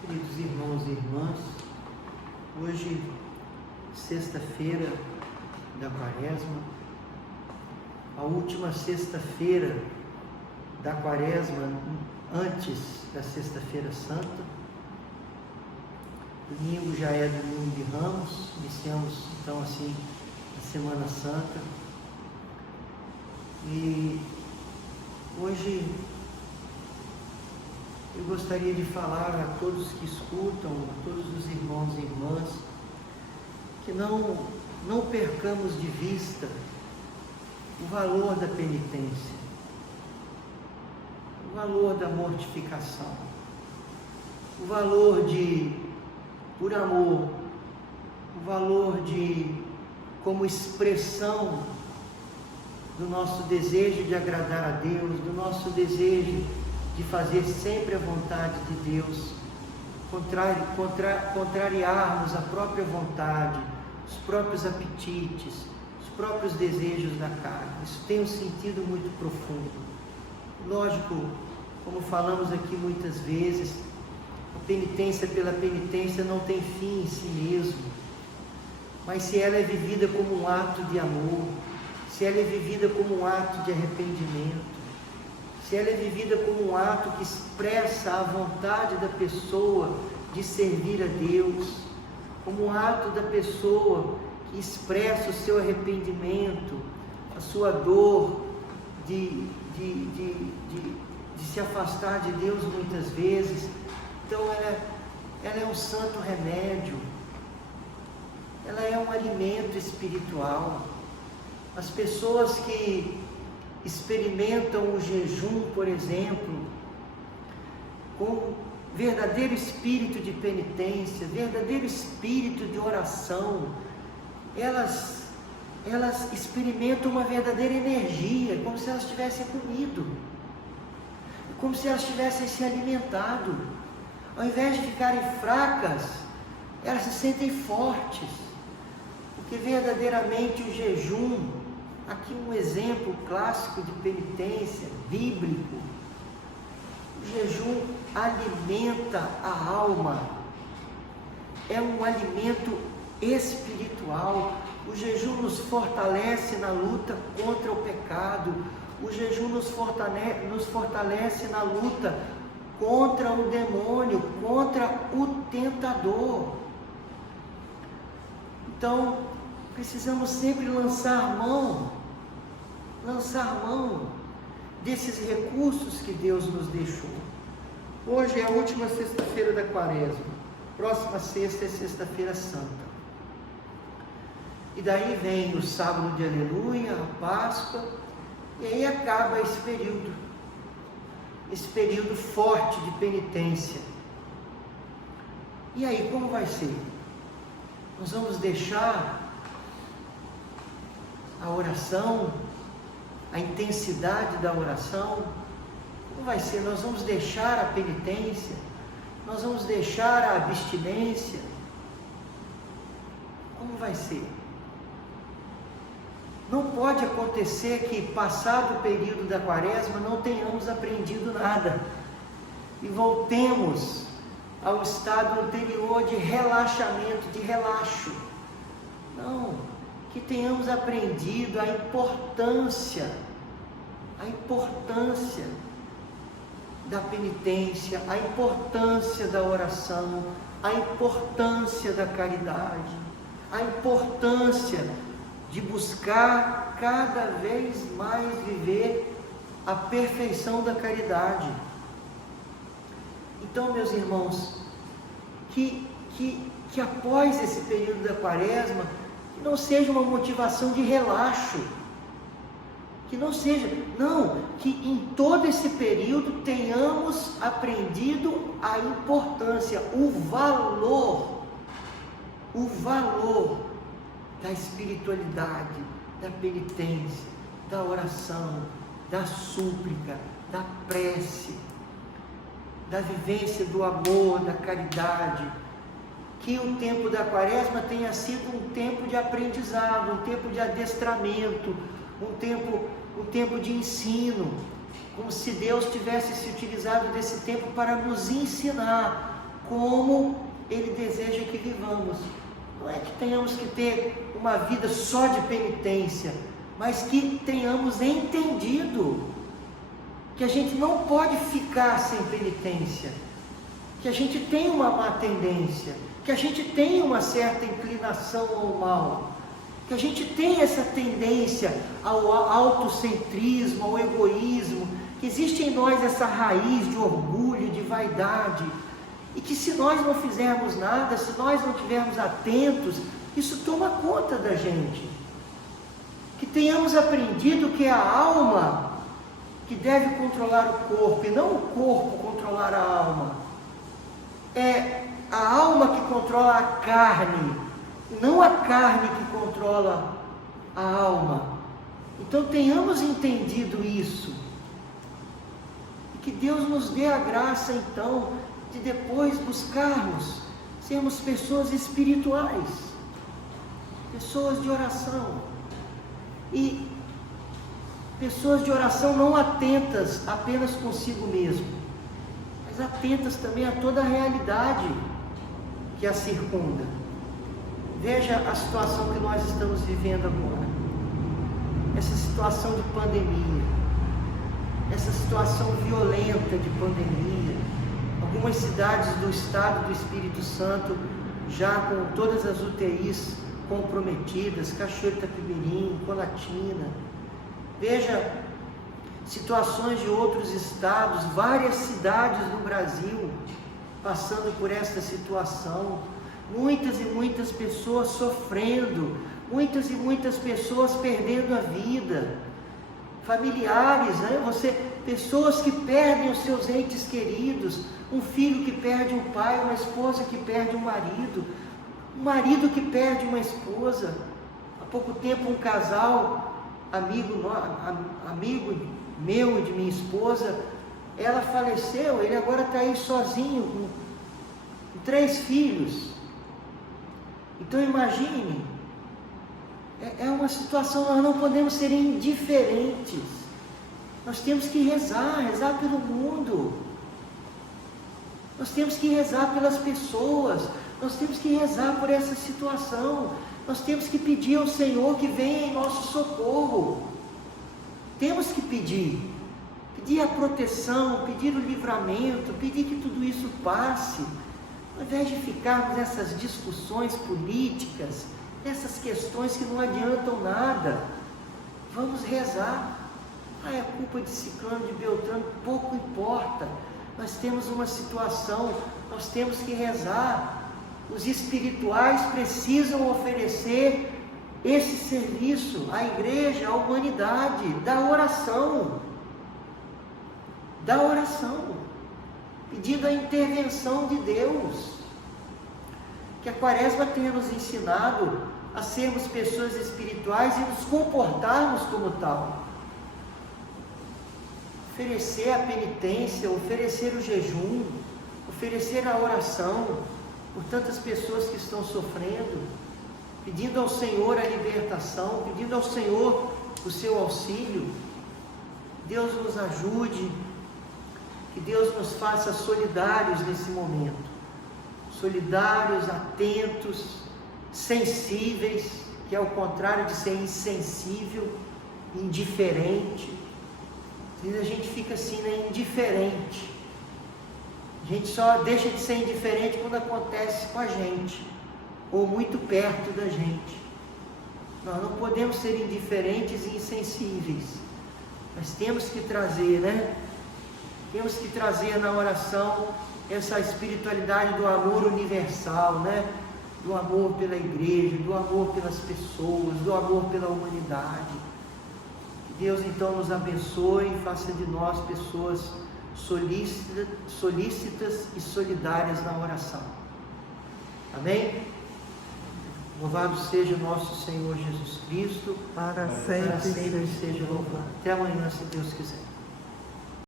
Queridos irmãos e irmãs, hoje, sexta-feira da Quaresma, a última sexta-feira da Quaresma, antes da Sexta-feira Santa. Domingo já é domingo de Ramos, iniciamos então assim a Semana Santa. E hoje eu gostaria de falar a todos que escutam, a todos os irmãos e irmãs, que não percamos de vista o valor da penitência, o valor da mortificação, o valor de, por amor, o valor de, como expressão do nosso desejo de agradar a Deus, do nosso desejo de fazer sempre a vontade de Deus, contrariarmos a própria vontade, os próprios apetites, os próprios desejos da carne. Isso tem um sentido muito profundo. Lógico, como falamos aqui muitas vezes, a penitência pela penitência não tem fim em si mesmo, mas se ela é vivida como um ato de amor, se ela é vivida como um ato de arrependimento, se ela é vivida como um ato que expressa a vontade da pessoa de servir a Deus, como um ato da pessoa que expressa o seu arrependimento, a sua dor de se afastar de Deus muitas vezes, então ela é um santo remédio, ela é um alimento espiritual. As pessoas que experimentam o jejum, por exemplo, com verdadeiro espírito de penitência, verdadeiro espírito de oração, elas experimentam uma verdadeira energia, como se elas tivessem comido, como se elas tivessem se alimentado. Ao invés de ficarem fracas, elas se sentem fortes, porque verdadeiramente o jejum, aqui um exemplo clássico de penitência, bíblico, o jejum alimenta a alma, é um alimento espiritual. O jejum nos fortalece na luta contra o pecado, o jejum nos fortalece na luta contra o demônio, contra o tentador. Então, precisamos sempre lançar mão desses recursos que Deus nos deixou. Hoje é a última sexta-feira da Quaresma, próxima sexta é Sexta-feira Santa. E daí vem o sábado de Aleluia, a Páscoa, e aí acaba esse período forte de penitência. E aí, como vai ser? Nós vamos deixar a oração, a intensidade da oração? Como vai ser? Nós vamos deixar a penitência? Nós vamos deixar a abstinência? Como vai ser? Não pode acontecer que, passado o período da Quaresma, não tenhamos aprendido nada e voltemos ao estado anterior de relaxamento, de relaxo. Não, que tenhamos aprendido a importância da penitência, a importância da oração, a importância da caridade, a importância de buscar cada vez mais viver a perfeição da caridade. Então, meus irmãos, que após esse período da Quaresma, que não seja uma motivação de relaxo, que em todo esse período tenhamos aprendido a importância, o valor da espiritualidade, da penitência, da oração, da súplica, da prece, da vivência do amor, da caridade. Que o tempo da Quaresma tenha sido um tempo de aprendizado, um tempo de adestramento, um tempo de ensino, como se Deus tivesse se utilizado desse tempo para nos ensinar como Ele deseja que vivamos. Não é que tenhamos que ter uma vida só de penitência, mas que tenhamos entendido que a gente não pode ficar sem penitência, que a gente tem uma má tendência, que a gente tem uma certa inclinação ao mal, que a gente tem essa tendência ao autocentrismo, ao egoísmo, que existe em nós essa raiz de orgulho, de vaidade, e que se nós não fizermos nada, se nós não estivermos atentos, isso toma conta da gente. Que tenhamos aprendido que é a alma que deve controlar o corpo, e não o corpo controlar a alma. É a alma que controla a carne, não a carne que controla a alma. Então tenhamos entendido isso. E que Deus nos dê a graça então de depois buscarmos sermos pessoas espirituais, pessoas de oração, e pessoas de oração não atentas apenas consigo mesmo, mas atentas também a toda a realidade que a circunda. Veja a situação que nós estamos vivendo agora, essa situação de pandemia, essa situação violenta de pandemia. Algumas cidades do estado do Espírito Santo já com todas as UTIs comprometidas, Cachoeiro de Itapemirim, Colatina. Veja situações de outros estados, várias cidades do Brasil passando por esta situação, muitas e muitas pessoas sofrendo, muitas e muitas pessoas perdendo a vida, familiares, né? Pessoas que perdem os seus entes queridos, um filho que perde um pai, uma esposa que perde um marido que perde uma esposa. Há pouco tempo um casal, amigo meu e de minha esposa, ela faleceu, ele agora está aí sozinho, com 3 filhos. Então imagine, é uma situação, nós não podemos ser indiferentes, nós temos que rezar pelo mundo, nós temos que rezar pelas pessoas, nós temos que rezar por essa situação, nós temos que pedir ao Senhor que venha em nosso socorro, temos que pedir a proteção, pedir o livramento, pedir que tudo isso passe, ao invés de ficarmos nessas discussões políticas, nessas questões que não adiantam nada. Vamos rezar. É culpa de ciclano, de beltrano, pouco importa. Nós temos uma situação, nós temos que rezar. Os espirituais precisam oferecer esse serviço à igreja, à humanidade, da oração, pedindo a intervenção de Deus. Que a Quaresma tenha nos ensinado a sermos pessoas espirituais e nos comportarmos como tal. Oferecer a penitência, oferecer o jejum, oferecer a oração por tantas pessoas que estão sofrendo, pedindo ao Senhor a libertação, pedindo ao Senhor o seu auxílio. Deus nos ajude, que Deus nos faça solidários nesse momento, solidários, atentos, sensíveis, que é o contrário de ser insensível, indiferente. Às vezes a gente fica assim, né, indiferente. A gente só deixa de ser indiferente quando acontece com a gente, ou muito perto da gente. Nós não podemos ser indiferentes e insensíveis, mas temos que trazer, né? Temos que trazer na oração essa espiritualidade do amor universal, né? Do amor pela igreja, do amor pelas pessoas, do amor pela humanidade. Que Deus então nos abençoe e faça de nós pessoas solícitas e solidárias na oração. Amém? Louvado seja o nosso Senhor Jesus Cristo, para sempre seja louvado. Até amanhã, se Deus quiser.